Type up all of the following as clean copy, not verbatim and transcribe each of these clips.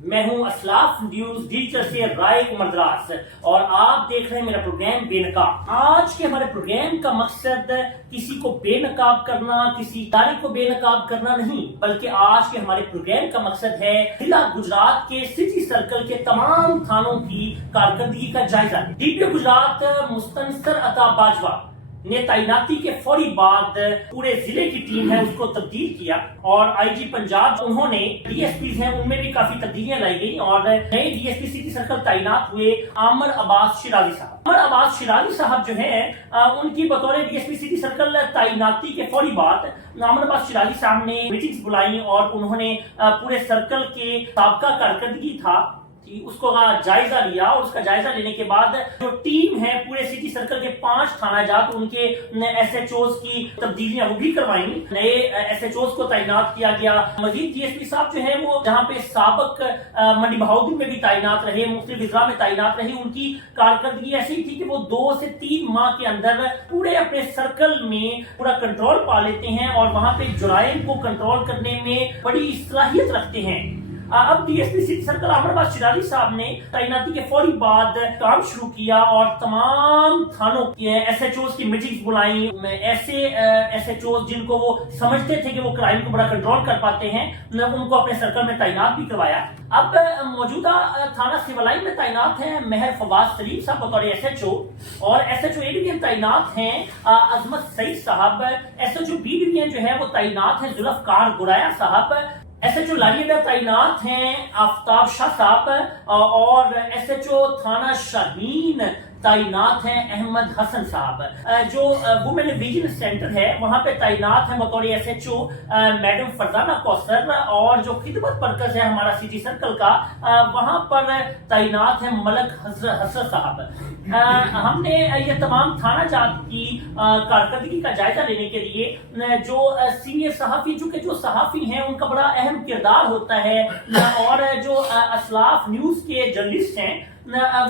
میں ہوں اسلاف نیوز ڈیجیٹل سے رائے مردراس اور آپ دیکھ رہے ہیں میرا پروگرام بے نقاب۔ آج کے ہمارے پروگرام کا مقصد کسی کو بے نقاب کرنا، کسی ادارے کو بے نقاب کرنا نہیں، بلکہ آج کے ہمارے پروگرام کا مقصد ہے ضلع گجرات کے سٹی سرکل کے تمام تھانوں کی کارکردگی کا جائزہ۔ ڈی پی او گجرات مستنصر عطا باجوہ نے تعیناتی کے فوری بعد پورے ضلع کی ٹیم ہے اس کو تبدیل کیا، اور آئی جی پنجاب انہوں نے ڈی ایس پیز ہیں ان میں بھی کافی تبدیلیاں لائی گئی، اور نئے D S P city circle تعینات ہوئے عامر عباس شیرازی صاحب۔ عامر عباس شیرازی صاحب جو ہیں ان کی بطور D S P city circle تعیناتی کے فوری بعد عامر عباس شیرازی صاحب نے میٹنگز بلائیں اور انہوں نے پورے سرکل کے سابقہ کارکردگی تھا اس کو جائزہ لیا، اور اس کا جائزہ لینے کے بعد جو ٹیم ہے پورے سٹی سرکل کے 5 تھانہ جات ان کے ایس ایچ اوز کی تبدیلیاں وہ بھی کروائیں، نئے ایس ایچ اوز کو تعینات کیا گیا۔ مزید ڈی ایس پی صاحب جو ہیں وہ جہاں پہ سابق منڈی بہاؤدین میں بھی تعینات رہے، مختلف اضلاع میں تعینات رہے، ان کی کارکردگی ایسی ہی تھی کہ وہ 2 سے 3 ماہ کے اندر پورے اپنے سرکل میں پورا کنٹرول پا لیتے ہیں اور وہاں پہ جرائم کو کنٹرول کرنے میں بڑی صلاحیت رکھتے ہیں۔ اب D S P city circle Aamir Abbas Shirazi sahab نے تعیناتی کے فوری بعد کام شروع کیا اور تمام تھانوں کے ایس ایچ اوز کی میٹنگز بلائیں، ایسے ایس ایچ اوز جن کو وہ سمجھتے تھے کہ وہ کرائم کو بڑا کنٹرول کر پاتے ہیں ان کو اپنے سرکل میں تعینات بھی کروایا۔ اب موجودہ تھانہ سیولائی میں تعینات ہیں مہر فواز سلیم صاحب بطور ایس ایچ او، اور S H O A division تعینات ہیں عظمت سعید صاحب، S H O B division جو ہے وہ تعینات ہیں ذوالفقار گرایا صاحب، ایس ایچ او لاریڈا تعینات ہیں آفتاب شاہ صاحب، اور ایس ایچ او تھانہ شاہین تعینات ہیں احمد حسن صاحب۔ جو وومن ویژن سینٹر ہے وہاں پہ تعینات ہیں بطور S H O madam Farzana Kausar, اور جو خدمت مرکز ہے ہمارا سٹی سرکل کا وہاں پر تعینات ہیں ملک حسرت صاحب۔ ہم نے یہ تمام تھانہ جات کی کارکردگی کا جائزہ لینے کے لیے جو سینئر صحافی جو صحافی ہیں ان کا بڑا اہم کردار ہوتا ہے، اور جو اسلاف نیوز کے جرنلسٹ ہیں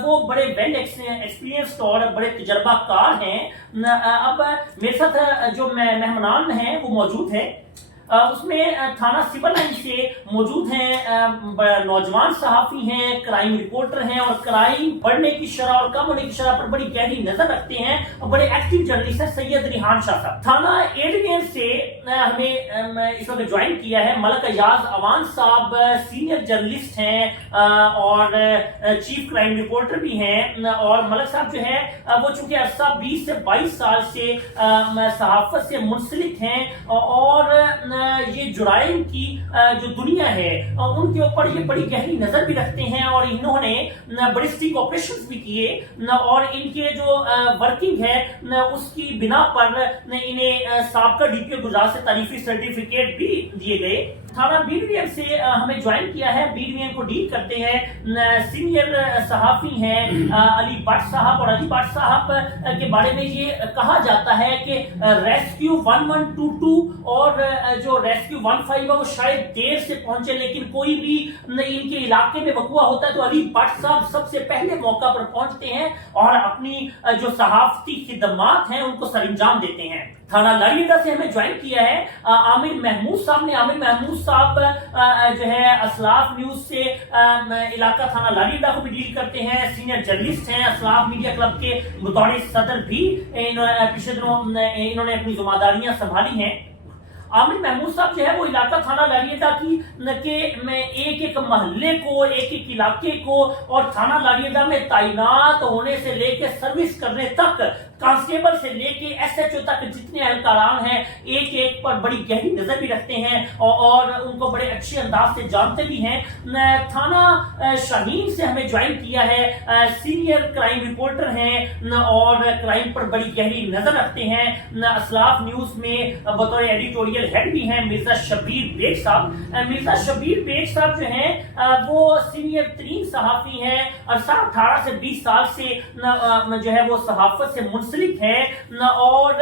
وہ بڑے ویل ایکسپیرینسڈ اور بڑے تجربہ کار ہیں۔ اب میرے ساتھ جو مہمانان ہیں وہ موجود ہیں، اس میں تھانہ سول لائن سے موجود ہیں نوجوان صحافی ہیں، کرائم رپورٹر ہیں، اور کرائم بڑھنے کی شرح اور کم ہونے کی شرح پر بڑی گہری نظر رکھتے ہیں اور بڑے ایکٹیو جرنلسٹ ہیں سید ریحان شاہ صاحب۔ تھانہ اے ڈویژن سے ہمیں اس وقت جوائن کیا ہے ملک ایاز اوان صاحب، سینئر جرنلسٹ ہیں اور چیف کرائم رپورٹر بھی ہیں، اور ملک صاحب جو ہے وہ چونکہ عرصہ 20 سے 22 سال سے صحافت سے منسلک ہیں، اور یہ جرائم کی جو دنیا ہے ان کے اوپر یہ بڑی گہری نظر بھی رکھتے ہیں، اور انہوں نے بڑی سٹنگ آپریشنز بھی کیے، اور ان کے جو ورکنگ ہے اس کی بنا پر انہیں سابقہ ڈی پی او گجرات سے تعریفی سرٹیفکیٹ بھی دیے گئے۔ تھانہ بی ڈویژن سے ہمیں جوائن کیا ہے، بی ڈویژن کو ڈیل کرتے ہیں سینئر صحافی ہیں علی بٹ صاحب، اور علی بٹ صاحب کے بارے میں یہ کہا جاتا ہے کہ ریسکیو 1122 اور جو ریسکیو 15 ہے وہ شاید دیر سے پہنچے، لیکن کوئی بھی ان کے علاقے میں وقوع ہوتا ہے تو علی بٹ صاحب سب سے پہلے موقع پر پہنچتے ہیں اور اپنی جو صحافتی خدمات ہیں ان کو سر انجام دیتے ہیں۔ تھانہ لاریڈا سے ہمیں جوائن کیا ہے عامر محمود صاحب نے۔ عامر محمود صاحب جو ہے اسلاف نیوز سے علاقہ تھانہ لاریڈا کو بھی ڈیل کرتے ہیں، سینئر جرنلسٹ ہیں، اسلاف میڈیا کلب کے بطور صدر بھی پچھلے دنوں انہوں نے اپنی ذمہ داریاں سنبھالی ہیں۔ عامر محمود صاحب جو ہے وہ علاقہ تھانہ لاریڈا کی میں ایک محلے کو، ایک علاقے کو، اور تھانہ لاریڈا میں تعینات ہونے سے لے کے سروس کرنے تک، کانسٹیبل سے لے کے ایس ایچ او تک جتنے اہلکاران ہیں ایک پر بڑی گہری نظر بھی رکھتے ہیں اور ان کو بڑے اچھے انداز سے جانتے بھی ہیں۔ تھانہ شاہین سے ہمیں جوائن کیا ہے، سینئر کرائم رپورٹر ہیں اور کرائم پر بڑی گہری نظر رکھتے ہیں، اسلاف نیوز میں بطور ایڈیٹوریل ہیڈ بھی ہیں مرزا شبیر بیگ صاحب۔ مرزا شبیر بیگ صاحب جو ہیں وہ سینئر ترین صحافی ہیں، عرصہ 18 سے 20 سال سے جو ہے وہ صحافت سے منسلک منسلک ہیں اور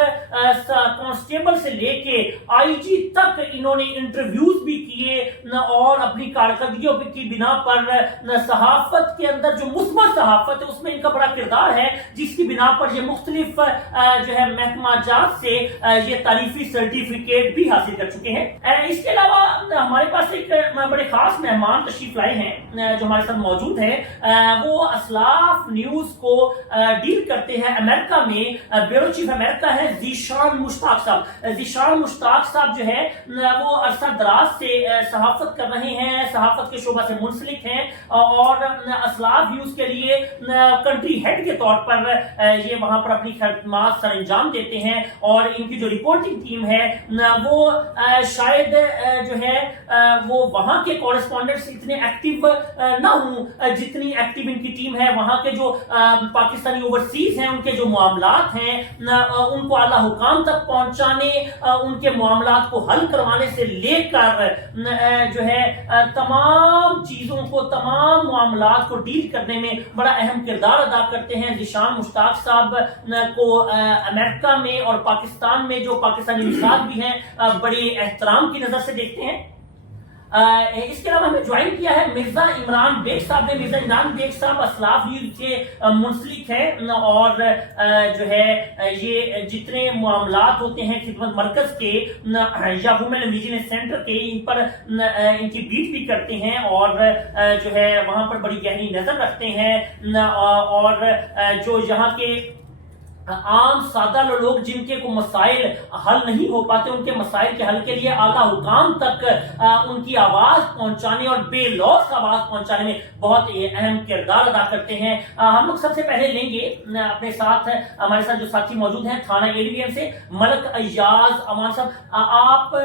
کانسٹیبل سے لے کے آئی جی تک انہوں نے انٹرویوز بھی کیے اور اپنی کارکردگیوں کی بنا پر صحافت کے اندر جو مثبت صحافت ہے اس میں ان کا بڑا کردار ہے، جس کی بنا پر یہ مختلف جو ہے محکمہ جات سے یہ تعریفی سرٹیفکیٹ بھی حاصل کر چکے ہیں۔ اس کے علاوہ ہمارے پاس ایک بڑے خاص مہمان تشریف لائے ہیں جو ہمارے ساتھ موجود ہیں، وہ اسلاف نیوز کو ڈیل کرتے ہیں امریکہ میں، بیورو چیف امریکہ ہے ذیشان مشتاق صاحب۔ ذیشان مشتاق صاحب جو ہے وہ عرصہ دراز سے صحافت کر رہے ہیں، صحافت کے شعبہ سے منسلک ہیں اور اسلاف نیوز کے لیے کنٹری ہیڈ کے طور پر یہ وہاں پر اپنی خدمات سر انجام دیتے ہیں، اور ان کی جو رپورٹنگ ٹیم ہے وہ شاید جو ہے وہ وہاں کے کورسپونڈنٹس اتنے ایکٹیو نہ ہوں جتنی ایکٹیو ان کی ٹیم ہے۔ وہاں کے جو پاکستانی اوورسیز ہیں ان کے جو معاملات ہیں ان کو اعلیٰ حکام تک پہنچانے، ان کے معاملات کو حل کروانے سے لے کر جو ہے تمام چیزوں کو، تمام معاملات کو ڈیل کرنے میں بڑا اہم کردار ادا کرتے ہیں۔ ذیشان مشتاق صاحب کو امریکہ میں اور پاکستان میں جو پاکستانی افراد بھی ہیں بڑے احترام کی نظر سے دیکھتے ہیں۔ اس کے علاوہ ہمیں جوائن کیا ہے مرزا عمران بیگ صاحب نے۔ مرزا عمران بیگ صاحب اسلاف نیوز سے منسلک ہیں اور جو ہے یہ جتنے معاملات ہوتے ہیں خدمت مرکز کے یا وومن ویجیلنس سینٹر کے، ان پر ان کی بیٹ بھی کرتے ہیں اور جو ہے وہاں پر بڑی گہری نظر رکھتے ہیں، اور جو یہاں کے عام سادہ لوگ جن کے کو مسائل حل نہیں ہو پاتے، ان کے مسائل کے حل کے لیے اعلیٰ حکام تک ان کی آواز پہنچانے اور بے لوث آواز پہنچانے میں بہت اہم کردار ادا کرتے ہیں۔ ہم لوگ سب سے پہلے لیں گے اپنے ساتھ، ہمارے ساتھ جو ساتھی موجود ہیں تھانہ ایڈوین سے ملک ایاز امان صاحب۔ آپ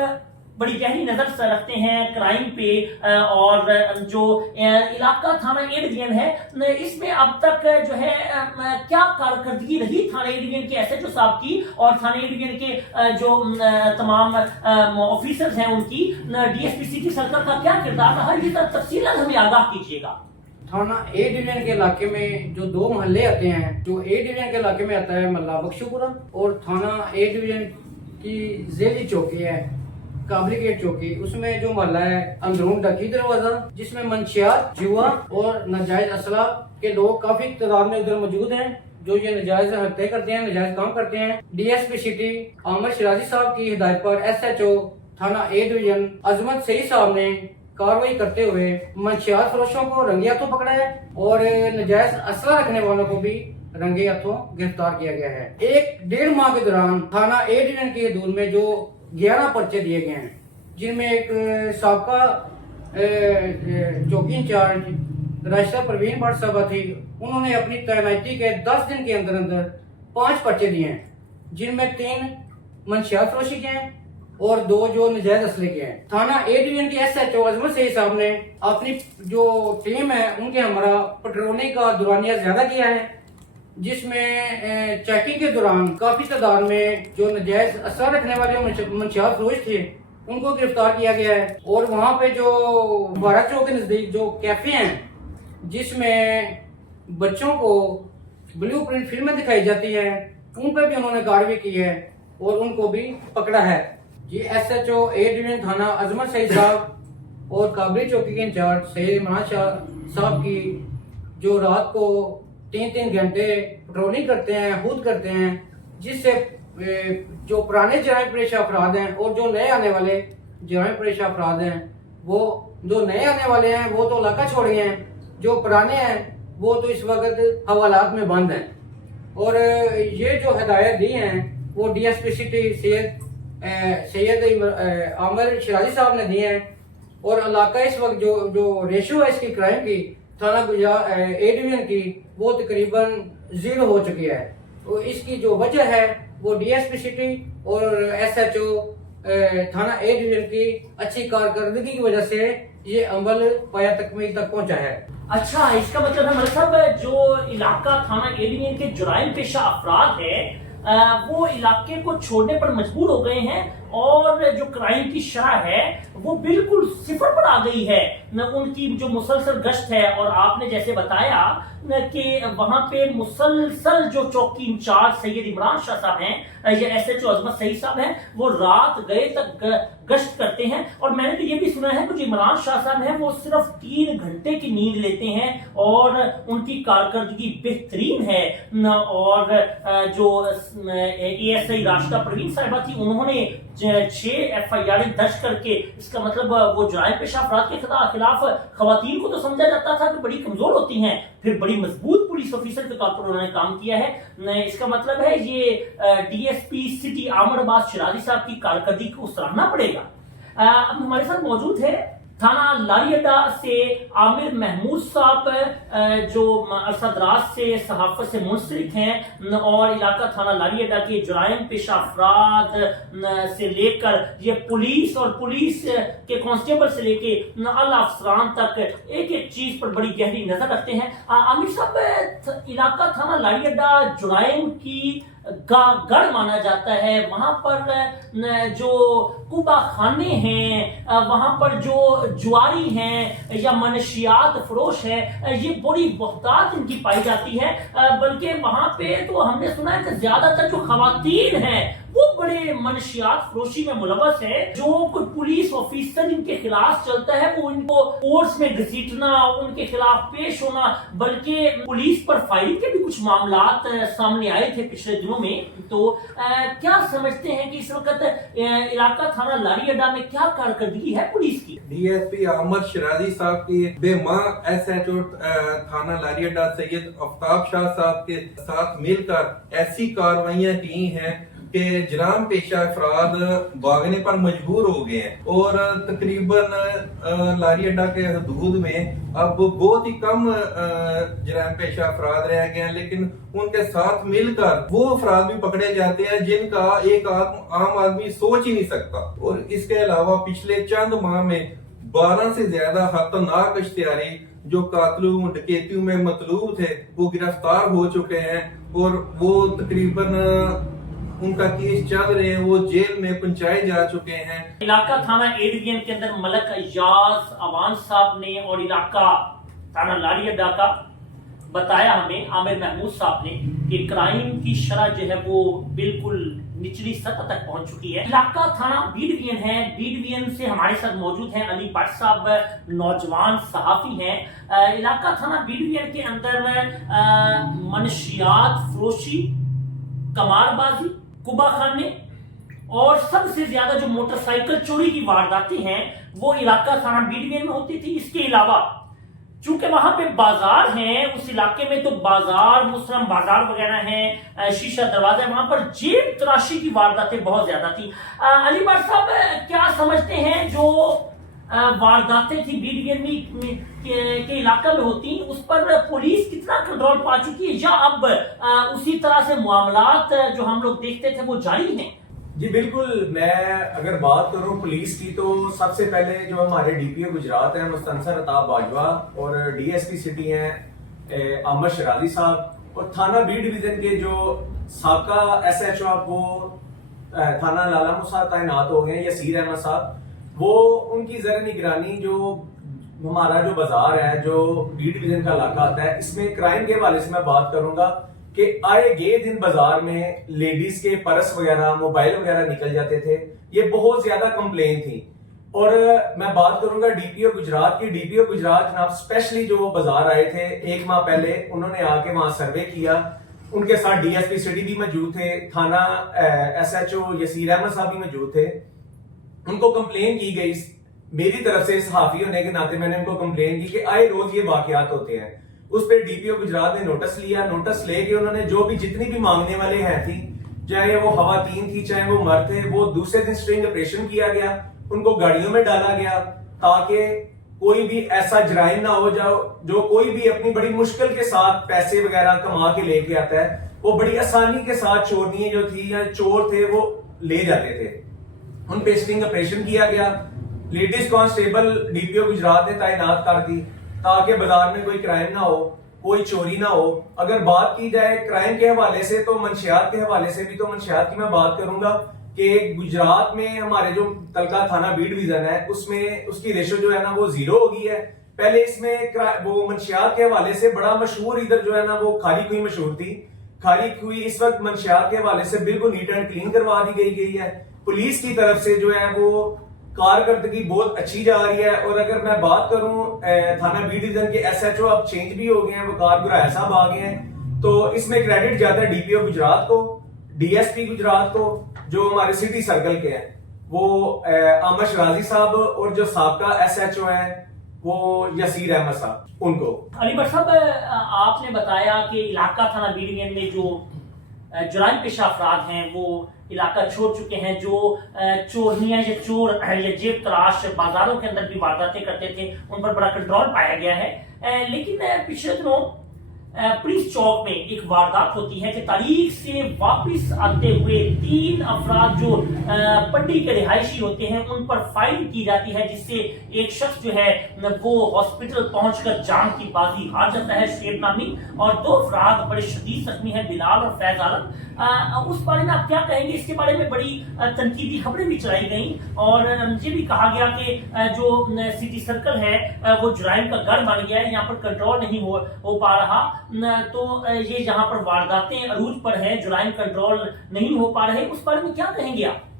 بڑی گہری نظر سے رکھتے ہیں کرائم پہ، اور جو علاقہ تھانہ ایڈوین ہے اس میں اب تک جو ہے کیا کارکردگی رہی تھانہ ایڈوین کے ایس ایچ او صاحب کی اور تھانہ ایڈوین کے جو تمام آفیسرز ہیں ان کی، D S P city circle کا کیا کردار رہا، یہ تفصیل ہمیں آگاہ کیجیے گا۔ تھانہ اے ڈویژن کے علاقے میں جو دو محلے آتے ہیں، جو اے ڈویژن کے علاقے میں آتا ہے ملا بخشوپورہ، اور تھانہ اے ڈویژن کی ذیلی چوکی ہے قابلی گیٹ چوکی، اس میں جو محلہ ہے اندرون ڈکی دروازہ، جس میں منشیات، جوا اور ناجائز اسلحہ کے لوگ کافی تعداد میں ادھر موجود ہیں، جو یہ ناجائز حرکتیں کرتے ہیں، ناجائز کام کرتے ہیں۔ ڈی ایس پی سٹی عامر شرازی صاحب کی ہدایت پر ایس ایچ او تھانہ اے ڈویژن عظمت سعید صاحب نے کارروائی کرتے ہوئے منشیات فروشوں کو رنگے ہاتھوں پکڑا ہے اور ناجائز اسلحہ رکھنے والوں کو بھی رنگے ہاتھوں گرفتار کیا گیا ہے۔ 1.5 ماہ کے دوران تھانہ اے ڈویژن کی حدود میں جو 11 پرچے دیے گئے ہیں، جن میں ایک سابقہ چوکی انچارج راشدہ پروین بٹ صاحبہ تھی، انہوں نے اپنی تعیناتی کے 10 دن کے اندر 5 پرچے دیے ہیں، جن میں 3 منشیات فروشی کے ہیں اور 2 جو نجائز اسلحے کے ہیں۔ تھانہ اے ڈویژن کے ایس ایچ او عظمت سعید صاحب نے اپنی جو ٹیم ہے ان کے ہمارا پٹرولنگ کا دورانیہ زیادہ کیا ہے، جس میں چیکنگ کے دوران کافی تعداد میں جو نجائز اسلحہ رکھنے والے منشیات فروش تھے ان کو گرفتار کیا گیا ہے، اور وہاں پہ جو بارہ چوک کے نزدیک جو کیفے ہیں جس میں بچوں کو بلیو پرنٹ فلمیں دکھائی جاتی ہے، ان پہ بھی انہوں نے کارروائی کی ہے اور ان کو بھی پکڑا ہے۔ یہ S H O A division تھانہ عظمت سعید صاحب اور قابلی چوکی کے انچارج سید عمران شاہ صاحب کی جو رات کو 3 گھنٹے پٹرولنگ کرتے ہیں، خود کرتے ہیں، جس سے جو پرانے جرائم پیشہ افراد ہیں اور جو نئے آنے والے جرائم پیشہ افراد ہیں، وہ جو نئے آنے والے ہیں وہ تو علاقہ چھوڑ گئے ہیں، جو پرانے ہیں وہ تو اس وقت حوالات میں بند ہیں۔ اور یہ جو ہدایت دی ہیں وہ ڈی ایس پی سٹی سید عامر شرازی صاحب نے دی ہیں، اور علاقہ اس وقت جو ریشو ہے اس کی کرائم کی تھانہ اے ڈویژن کی وہ تقریباً 0 ہو چکی ہے۔ تو اس کی جو وجہ ہے وہ ڈی ایس پی سٹی اور ایس ایچ او تھانہ اے ڈویژن کی اچھی کارکردگی کی وجہ سے یہ عمل پایا تکمیل تک پہنچا ہے۔ اچھا، اس کا مطلب ہے ملک صاحب جو علاقہ تھانہ اے ڈویژن کے جرائم پیشہ افراد ہے وہ علاقے کو چھوڑنے پر مجبور ہو گئے ہیں اور جو کرائم کی شرح ہے وہ بالکل صفر پر آ گئی ہے. ان کی جو مسلسل گشت ہے، اور آپ نے جیسے بتایا کہ وہاں پہ مسلسل جو چوکی انچارج سید عمران شاہ صاحب ہیں یا ایس ایچ او عظمت سعید صاحب ہیں، وہ رات گئے تک گشت کرتے ہیں. اور میں نے تو یہ بھی سنا ہے کہ جو عمران شاہ صاحب ہیں وہ صرف 3 گھنٹے کی نیند لیتے ہیں اور ان کی کارکردگی بہترین ہے. اور جو اے ایس آئی راشدہ پروین صاحبہ تھی، انہوں نے 6 FIR درج کر کے، اس کا مطلب وہ جرائم پیشہ افراد کے خلاف خواتین کو تو سمجھا جاتا تھا کہ بڑی کمزور ہوتی ہیں، پھر بڑی مضبوط پولیس آفیسر کے طور پر انہوں نے کام کیا ہے. اس کا مطلب ہے یہ ڈی ایس پی سٹی عامر عباس شرازی صاحب کی کارکردگی کو سراہنا پڑے گا. اب ہمارے ساتھ موجود ہے تھانہ لاری اڈا سے عامر محمود صاحب، جو عرصہ سے صحافت سے منسلک ہیں اور علاقہ تھانہ لاری اڈا کے جرائم پیشہ افراد سے لے کر یہ پولیس اور پولیس کے کانسٹیبل سے لے کے اعلیٰ افسران تک ایک ایک چیز پر بڑی گہری نظر رکھتے ہیں. عامر صاحب، علاقہ تھانہ لاری اڈا جرائم کی گڑھ مانا جاتا ہے. وہاں پر جو کوبا خانے ہیں، وہاں پر جو جواری ہیں یا منشیات فروش ہیں، یہ بڑی بہتات ان کی پائی جاتی ہے. بلکہ وہاں پہ تو ہم نے سنا ہے کہ زیادہ تر جو خواتین ہیں وہ بڑے منشیات فروشی میں ملوث ہے. جو کوئی پولیس آفیسر ان کے خلاف چلتا ہے وہ ان کو کورس میں گھسیٹنا، ان کے خلاف پیش ہونا، بلکہ پولیس پر فائرنگ کے بھی کچھ معاملات سامنے آئے تھے پچھلے دنوں میں. تو کیا سمجھتے ہیں کہ اس وقت علاقہ تھانہ لاری اڈا میں کیا کارکردگی ہے پولیس کی؟ ڈی ایس پی احمد شرازی صاحب کی بے ماں ایس ایچ او تھانہ لاری اڈا سید آفتاب شاہ صاحب کے ساتھ مل کر ایسی کارروائیاں کی ہیں کہ جرائم پیشہ افراد بھاگنے پر مجبور ہو گئے ہیں، اور تقریباً لاری اڈا کے حدود میں اب بہت ہی کم جرائم پیشہ افراد رہ گئے ہیں، لیکن ان کے ساتھ مل کر وہ افراد بھی پکڑے جاتے ہیں جن کا ایک عام آدمی سوچ ہی نہیں سکتا. اور اس کے علاوہ پچھلے چند ماہ میں 12 سے زیادہ خطرناک اشتہاری جو قاتلوں ڈکیتیوں میں مطلوب تھے وہ گرفتار ہو چکے ہیں، اور وہ تقریباً ان کا کیس چل رہے ہیں، وہ جیل میں پہنچائے جا چکے ہیں. علاقہ تھانہ اے ڈویژن کے اندر ملک ایاز اوان صاحب نے اور علاقہ تھانہ لاری اڈا کا بتایا ہمیں عامر محمود صاحب نے کہ کرائم کی شرح جو ہے وہ بالکل نچلی سطح تک پہنچ چکی ہے. علاقہ تھانہ بی ڈویژن ہے. بی ڈویژن سے ہمارے ساتھ موجود ہیں علی بٹ صاحب، نوجوان صحافی ہیں. علاقہ تھانہ بی ڈویژن کے اندر منشیات فروشی، قمار بازی، کوبا خانے اور سب سے زیادہ جو موٹر سائیکل چوری کی وارداتیں ہیں وہ علاقہ تھانہ بی ڈویژن میں ہوتی تھی. اس کے علاوہ چونکہ وہاں پہ بازار ہیں، اس علاقے میں تو بازار، مسلم بازار وغیرہ ہیں، شیشہ دروازے، وہاں پر جیب تراشی کی وارداتیں بہت زیادہ تھی. علی بٹ صاحب، کیا سمجھتے ہیں جو وارداتیں تھی بی ڈویژن کے علاقہ میں ہوتی، اس پر پولیس کتنا کنٹرول پا چکی ہے، یا اب اسی طرح سے معاملات جو ہم لوگ دیکھتے تھے وہ جاری ہیں؟ جی بالکل. میں اگر بات کروں پولیس کی تو سب سے پہلے جو ہمارے ڈی پی او گجرات ہیں مستنصر عطا باجوہ، اور ڈی ایس پی سٹی ہیں احمد شرازی صاحب، اور تھانہ بی ڈویژن کے جو سابقہ ایس ایچ او وہ تھانہ لالا موسیٰ تعینات ہو گئے ہیں، یسیر احمد صاحب، وہ ان کی زیر نگرانی جو ہمارا جو بازار ہے جو بی ڈویژن کا علاقہ آتا ہے، اس میں کرائم کے حوالے سے میں بات کروں گا کہ آئے گئے دن بازار میں لیڈیز کے پرس وغیرہ، موبائل وغیرہ نکل جاتے تھے. یہ بہت زیادہ کمپلین تھی. اور میں بات کروں گا ڈی پی او گجرات کی. ڈی پی او گجرات جناب اسپیشلی جو بازار آئے تھے 1 ماہ پہلے، انہوں نے آ کے وہاں سروے کیا. ان کے ساتھ ڈی ایس پی سٹی بھی موجود تھے، تھانہ ایس ایچ او یسیر احمد صاحب بھی موجود تھے. ان کو کمپلین کی گئی میری طرف سے، صحافی ہونے کے ناطے میں نے ان کو کمپلین کی کہ آئے روز یہ واقعات ہوتے ہیں. اس پہ ڈی پی او گجرات نے نوٹس لیا. نوٹس لے کے انہوں نے جو بھی جتنی بھی مانگنے والے ہیں تھی، چاہے وہ خواتین تھی چاہے وہ مرد تھے، وہ دوسرے دن سٹرنگ آپریشن کیا گیا، ان کو گاڑیوں میں ڈالا گیا تاکہ کوئی بھی ایسا جرائم نہ ہو جو کوئی بھی اپنی بڑی مشکل کے ساتھ پیسے وغیرہ کما کے لے کے آتا ہے، وہ بڑی آسانی کے ساتھ چورنیاں جو تھی یا چور تھے وہ لے جاتے تھے. ان پہ سٹرنگ آپریشن کیا گیا. لیڈیز کانسٹیبل ڈی پی او گجرات نے تعینات کر دی تاکہ بازار میں کوئی کرائم نہ ہو. کوئی چوری نہ ہو. اگر بات کی جائے کرائم کے حوالے سے تو منشیات کے حوالے سے بھی، تو منشیات کی میں بات کروں گا کہ گجرات میں ہمارے جو تلکا تھانہ بی ڈویژن ہے اس میں اس کی ریشو جو ہے نا وہ 0 ہو گئی ہے. پہلے اس میں وہ منشیات کے حوالے سے بڑا مشہور ادھر جو ہے نا وہ کھاری کھوئی مشہور تھی. کھاری کھوئی اس وقت منشیات کے حوالے سے بالکل نیٹ اینڈ کلین کروا دی گئی ہے. پولیس کی طرف سے جو ہے وہ کارکردگی بہت اچھی جا رہی ہے. اور اگر میں بات کروں تھانہ بی ڈویژن کے SHO اب چینج بھی ہو گئے ہیں، وہ کار گرائے صاحب آ گئے ہیں، تو اس میں کریڈٹ جاتا ہے DPO گجرات کو، DSP گجرات کو، جو ہمارے سٹی سرکل کے ہیں وہ احمد شرازی صاحب، اور جو سابقہ SHO ہیں وہ یسیر احمد صاحب، ان کو. علی بٹ صاحب، آپ نے بتایا کہ علاقہ تھانہ بی ڈویژن میں جو جرائم پیشہ افراد ہیں وہ علاقہ چھوڑ چکے ہیں، جو چورنیاں یا چور یا جیب تلاش بازاروں کے اندر بھی وارداتیں کرتے تھے، ان پر بڑا کنٹرول پایا گیا ہے. لیکن پچھلے دنوں پولیس چوک میں ایک واردات ہوتی ہے کہ تاریخ سے واپس آتے ہوئے 3 افراد جو پنڈی کے رہائشی ہوتے ہیں ان پر فائرنگ کی جاتی ہے، جس سے ایک شخص جو ہے وہ ہاسپٹل پہنچ کر جان کی بازی ہار جاتا ہے، شعیب نامی، اور 2 افراد بڑے شدید زخمی ہیں، بلال اور فیض عالم. اس بارے میں آپ کیا کہیں گے؟ اس کے بارے میں بڑی تنقیدی خبریں بھی چلائی گئیں اور یہ بھی کہا گیا کہ جو سٹی سرکل ہے وہ جرائم کا گڑھ بن گیا ہے، یہاں پر کنٹرول نہیں ہو پا رہا. تو یہ جہاں پر وارداتیں عروج پر ہے، جرائم کنٹرول نہیں ہو پا رہے، اس بارے میں کیا کہیں گے آپ؟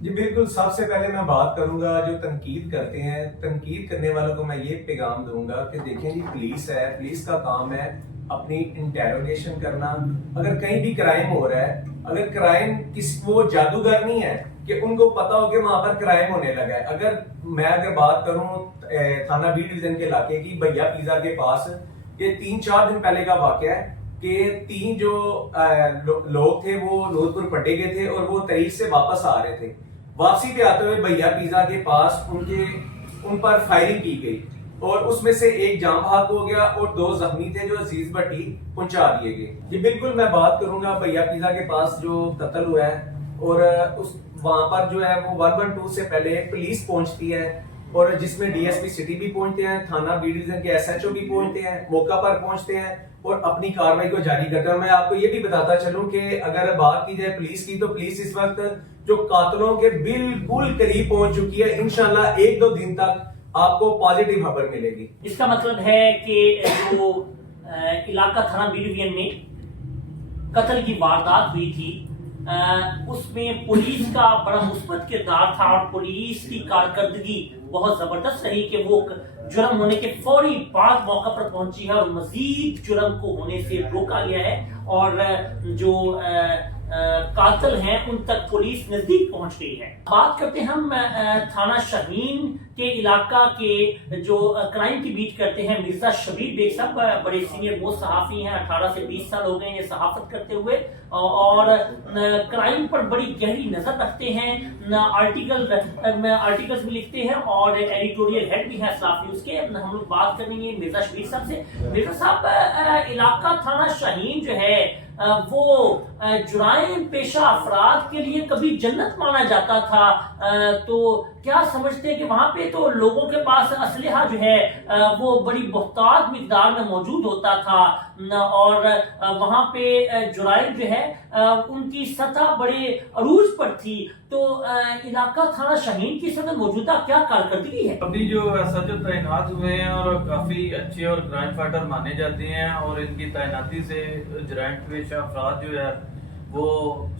جی بالکل، سب سے پہلے میں بات کروں گا جو تنقید کرتے ہیں، تنقید کرنے والوں کو میں یہ پیغام دوں گا کہ دیکھیں جی پولیس ہے، پولیس کا کام ہے اپنی انٹیروگیشن کرنا. اگر کہیں بھی کرائم ہو رہا ہے، اگر کرائم وہ جادوگر نہیں ہے کہ ان کو پتا ہو کہ وہاں پر کرائم ہونے لگا ہے. اگر بات کروں تھانہ بی ڈویژن کے علاقے کی، بھیا پیزا کے پاس، یہ 3-4 دن پہلے کا واقعہ ہے کہ 3 جو لوگ تھے وہ لودھپور پٹے گئے تھے اور وہ تریف سے واپس آ رہے تھے. واپسی پہ آتے ہوئے بھیا پیزا کے پاس ان پر فائرنگ کی گئی اور اس میں سے ایک جان بحق ہو گیا اور 2 زخمی تھے جو عزیز بٹی پہنچا دیے گئے. جی بالکل، میں بات کروں گا بھیا پیزا کے پاس جو قتل ہوا ہے، اور وہاں پر جو ہے وہ 112 سے پہلے پولیس پہنچتی ہے، اور جس میں DSP سٹی بھی پہنچتے ہیں، تھانہ بی ڈویژن کے SHO بھی پہنچتے ہیں، موقع پر پہنچتے ہیں اور اپنی کارروائی کو جاری کرتے ہیں. میں آپ کو یہ بھی بتاتا چلوں کہ اگر بات کی جائے پولیس کی، تو پولیس اس وقت جو قاتلوں کے بالکل قریب پہنچ چکی ہے. انشاءاللہ 1-2 دن تک آپ کو پازیٹیو خبر ملے گی. اس کا مطلب ہے کہ جو علاقہ تھانہ بی ڈویژن میں قتل کی واردات ہوئی تھی اس میں پولیس کا بڑا مثبت کردار تھا، اور پولیس کی کارکردگی بہت زبردست رہی کہ وہ جرم ہونے کے فوری بعد موقع پر پہنچی ہے اور مزید جرم کو ہونے سے روکا گیا ہے، اور جو قاتل ہیں ان تک پولیس نزدیک پہنچ گئی ہے. بات کرتے ہیں ہم تھانہ شاہین کے علاقہ کے جو کرائم کی بیٹ کرتے ہیں مرزا شبیر بیگ صاحب، بڑے سینئر موسٹ صحافی ہیں، 18 سے 20 سال ہو گئے یہ صحافت کرتے ہوئے، اور کرائم پر بڑی گہری نظر رکھتے ہیں، آرٹیکلز بھی لکھتے ہیں اور ایڈیٹوریل ہیڈ بھی ہیں اسلاف نیوز کے. ہم لوگ بات کریں گے مرزا شبیر صاحب سے. مرزا صاحب، علاقہ تھانہ شاہین جو ہے وہ جرائم پیشہ افراد کے لیے کبھی جنت مانا جاتا تھا، تو کیا سمجھتے ہیں کہ وہاں پہ تو لوگوں کے پاس اسلحہ جو ہے وہ بڑی محتاط مقدار میں موجود ہوتا تھا، اور وہاں پہ جرائم جو ہے ان کی سطح بڑے عروج پر تھی، تو علاقہ تھانہ شاہین کی سطح موجودہ کیا کارکردگی ہے؟ ابھی جو SHO تعینات ہوئے ہیں اور کافی اچھے اور کرائم فائٹر مانے جاتے ہیں، اور ان کی تعیناتی سے جرائم پیشہ افراد جو ہے وہ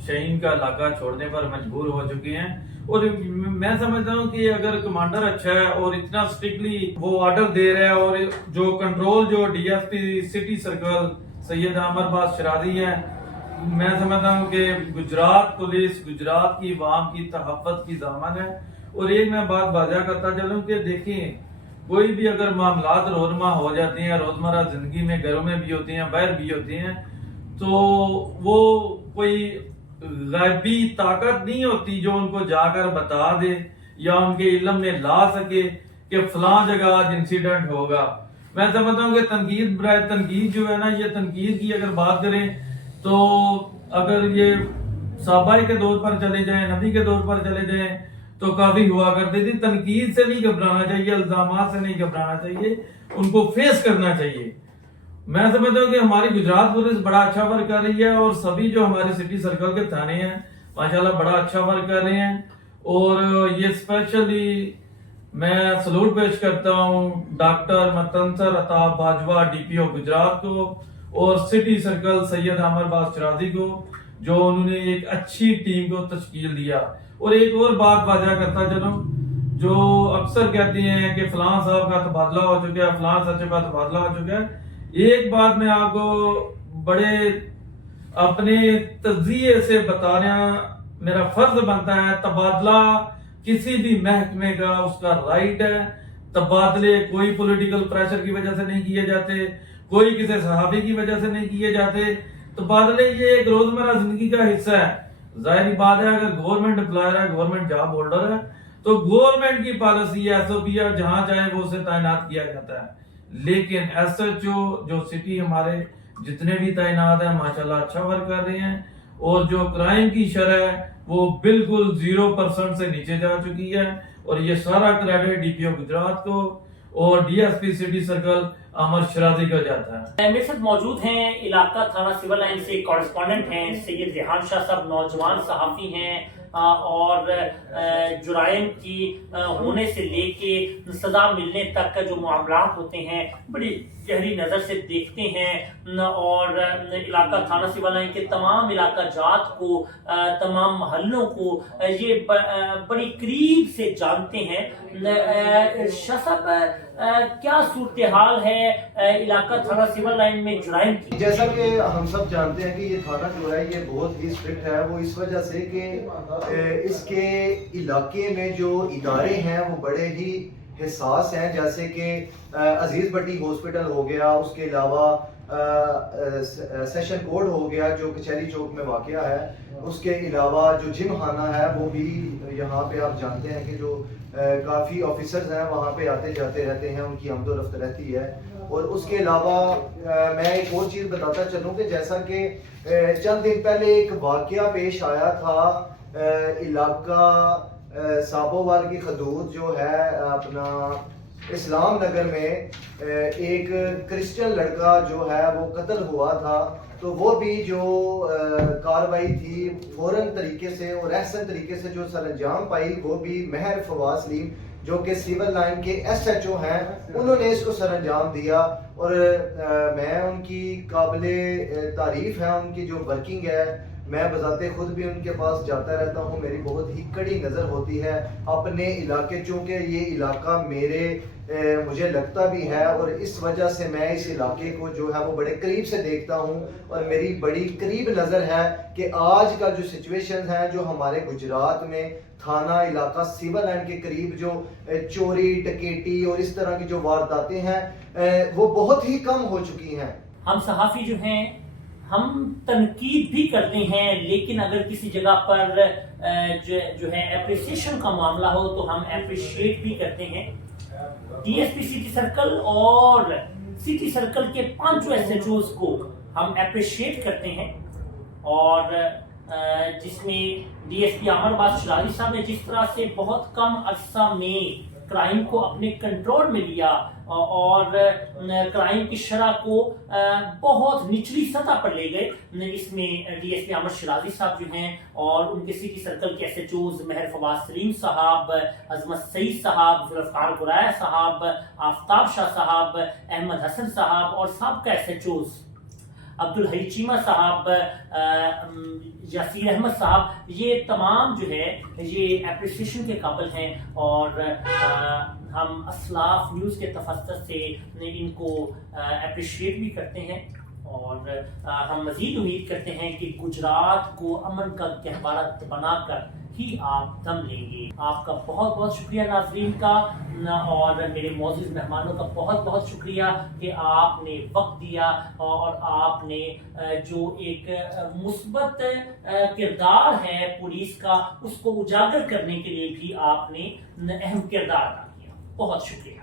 شاہین کا علاقہ چھوڑنے پر مجبور ہو چکے ہیں. اور میں سمجھتا ہوں کہ اگر کمانڈر اچھا ہے اور اتنا سٹرکٹلی وہ آرڈر دے رہا ہے، اور جو کنٹرول جو DSP سٹی سرکل سید عامر باز شرازی ہیں، میں سمجھتا ہوں کہ گجرات پولیس گجرات کی عوام کی تحفظ کی ضامن ہے. اور ایک میں بات واضح کرتا چلوں کہ دیکھیں، کوئی بھی اگر معاملات رونما ہو جاتے ہیں روزمرہ زندگی میں، گھروں میں بھی ہوتے ہیں، باہر بھی ہوتے ہیں، تو وہ کوئی غیبی طاقت نہیں ہوتی جو ان کو جا کر بتا دے یا ان کے علم میں لا سکے کہ فلاں جگہ آج انسیڈنٹ ہوگا. میں سمجھتا ہوں کہ تنقید برائے تنقید جو ہے نا، یہ تنقید کی اگر بات کریں تو اگر یہ صحابہ کے دور پر چلے جائیں، نبی کے دور پر چلے جائیں تو کافی ہوا کرتے تھے. تنقید سے نہیں گھبرانا چاہیے، الزامات سے نہیں گھبرانا چاہیے، ان کو فیس کرنا چاہیے. میں سمجھتا ہوں کہ ہماری گجرات پولیس بڑا اچھا ورک کر رہی ہے اور سبھی جو ہمارے سٹی سرکل کے تھانے ہیں ماشاءاللہ بڑا اچھا ورک کر رہے ہیں. اور یہ اسپیشلی میں سلوٹ پیش کرتا ہوں ڈاکٹر متنصر عطاب باجوہ DPO گجرات کو اور سٹی سرکل سید عامر باز شرازی کو جو انہوں نے ایک اچھی ٹیم کو تشکیل دیا. اور ایک اور بات واضح کرتا چلوں، جو اکثر کہتے ہیں کہ فلاں صاحب کا تبادلہ ہو چکا ہے، فلاں سچے کا تبادلہ ہو چکا ہے، ایک بات میں آپ کو بڑے اپنے تجزیے سے بتانا میرا فرض بنتا ہے، تبادلہ کسی بھی محکمے کا اس کا رائٹ ہے. تبادلے کوئی پولیٹیکل پریشر کی وجہ سے نہیں کیے جاتے، کوئی کسی صحافی کی وجہ سے نہیں کیے جاتے. تبادلے یہ ایک روزمرہ زندگی کا حصہ ہے. ظاہری بات ہے اگر گورنمنٹ امپلائر ہے، گورنمنٹ جاب ہولڈر ہے تو گورنمنٹ کی پالیسی SOP ہے، جہاں چاہے وہ اسے تعینات کیا جاتا ہے. لیکن SHO جو سٹی ہمارے جتنے بھی تعینات ہیں ماشاءاللہ اچھا ورک کر رہے ہیں اور جو کرائم کی شرح ہے وہ بالکل 0% سے نیچے جا چکی ہے. اور یہ سارا کریڈٹ DPO گجرات کو اور DSP سٹی سرکل عامر شرازی کا جاتا ہے. میرے ساتھ موجود ہیں علاقہ تھانہ سول لائن سے کورسپونڈنٹ ہیں سید ریحان شاہ صاحب، نوجوان صحافی ہیں اور جرائم کی ہونے سے لے کے سزا ملنے تک کا جو معاملات ہوتے ہیں بڑی گہری نظر سے دیکھتے ہیں اور علاقہ تھانہ سول لائن کے تمام علاقہ جات کو، تمام محلوں کو یہ بڑی قریب سے جانتے ہیں. شاہ صاحب کیا صورتحال ہے علاقہ تھانہ سول لائن میں جرائم کی؟ جیسا کہ ہم سب جانتے ہیں کہ یہ تھانہ جو ہے یہ بہت ہی اسٹرکٹ ہے، وہ اس وجہ سے کہ اس کے علاقے میں جو ادارے ہیں وہ بڑے ہی حساس ہیں، جیسے کہ عزیز بٹی ہاسپٹل ہو گیا، اس کے علاوہ سیشن کورٹ ہو گیا جو کچہری چوک میں واقع ہے، اس کے علاوہ جو جم خانہ ہے وہ بھی یہاں پہ آپ جانتے ہیں کہ جو کافی آفیسرز ہیں وہاں پہ آتے جاتے رہتے ہیں، ان کی آمد و رفت رہتی ہے. اور اس کے علاوہ میں ایک اور چیز بتاتا چلوں کہ جیسا کہ چند دن پہلے ایک واقعہ پیش آیا تھا علاقہ سابووال کی حدود جو ہے اپنا اسلام نگر میں، ایک کرسچن لڑکا جو ہے وہ قتل ہوا تھا. تو وہ بھی جو کاروائی تھی فوراً طریقے سے اور احسن طریقے سے جو سر انجام پائی، وہ بھی مہر فواز سلیم جو کہ سول لائن کے SHO ہیں انہوں نے اس کو سر انجام دیا. اور میں ان کی قابل تعریف ہے، ان کی جو ورکنگ ہے، میں بذات خود بھی ان کے پاس جاتا رہتا ہوں، میری بہت ہی کڑی نظر ہوتی ہے اپنے علاقے، چونکہ یہ علاقہ مجھے لگتا بھی ہے اور اس وجہ سے میں اس علاقے کو جو ہے وہ بڑے قریب سے دیکھتا ہوں. اور میری بڑی قریب نظر ہے کہ آج کا جو سچویشن ہے جو ہمارے گجرات میں تھانہ علاقہ سول لائن کے قریب جو چوری ڈکیٹی اور اس طرح کی جو وارداتیں ہیں وہ بہت ہی کم ہو چکی ہیں. ہم صحافی جو ہیں ہم تنقید بھی کرتے ہیں، لیکن اگر کسی جگہ پر جو ہے اپریسیشن کا معاملہ ہو تو ہم اپریشیٹ بھی کرتے ہیں. DSP سٹی سرکل اور سٹی سرکل کے 5 SHOs کو ہم اپریشیٹ کرتے ہیں اور جس میں DSP عامر باز شرازی صاحب نے جس طرح سے بہت کم عرصہ میں کرائم کو اپنے کنٹرول میں لیا اور کرائم کی شرح کو بہت نچلی سطح پر لے گئے. اس میں DSP عامر شرازی صاحب جو ہیں اور ان کے سٹی سرکل کے SHOs مہر فواز سلیم صاحب، عظمت سعید صاحب، ذوالفقار قرائے صاحب، آفتاب شاہ صاحب، احمد حسن صاحب اور سابقہ SHOs عبدالحی چیمہ صاحب، یاسیر احمد صاحب، یہ تمام جو ہے یہ اپریسیشن کے قابل ہیں اور ہم اسلاف نیوز کے تفسر سے ان کو اپریشیٹ بھی کرتے ہیں اور ہم مزید امید کرتے ہیں کہ گجرات کو امن کا گہوارہ بنا کر ہی آپ دم لیں گے. آپ کا بہت بہت شکریہ ناظرین کا اور میرے معزز مہمانوں کا بہت بہت شکریہ کہ آپ نے وقت دیا اور آپ نے جو ایک مثبت کردار ہے پولیس کا اس کو اجاگر کرنے کے لیے بھی آپ نے اہم کردار ادا کیا. بہت شکریہ.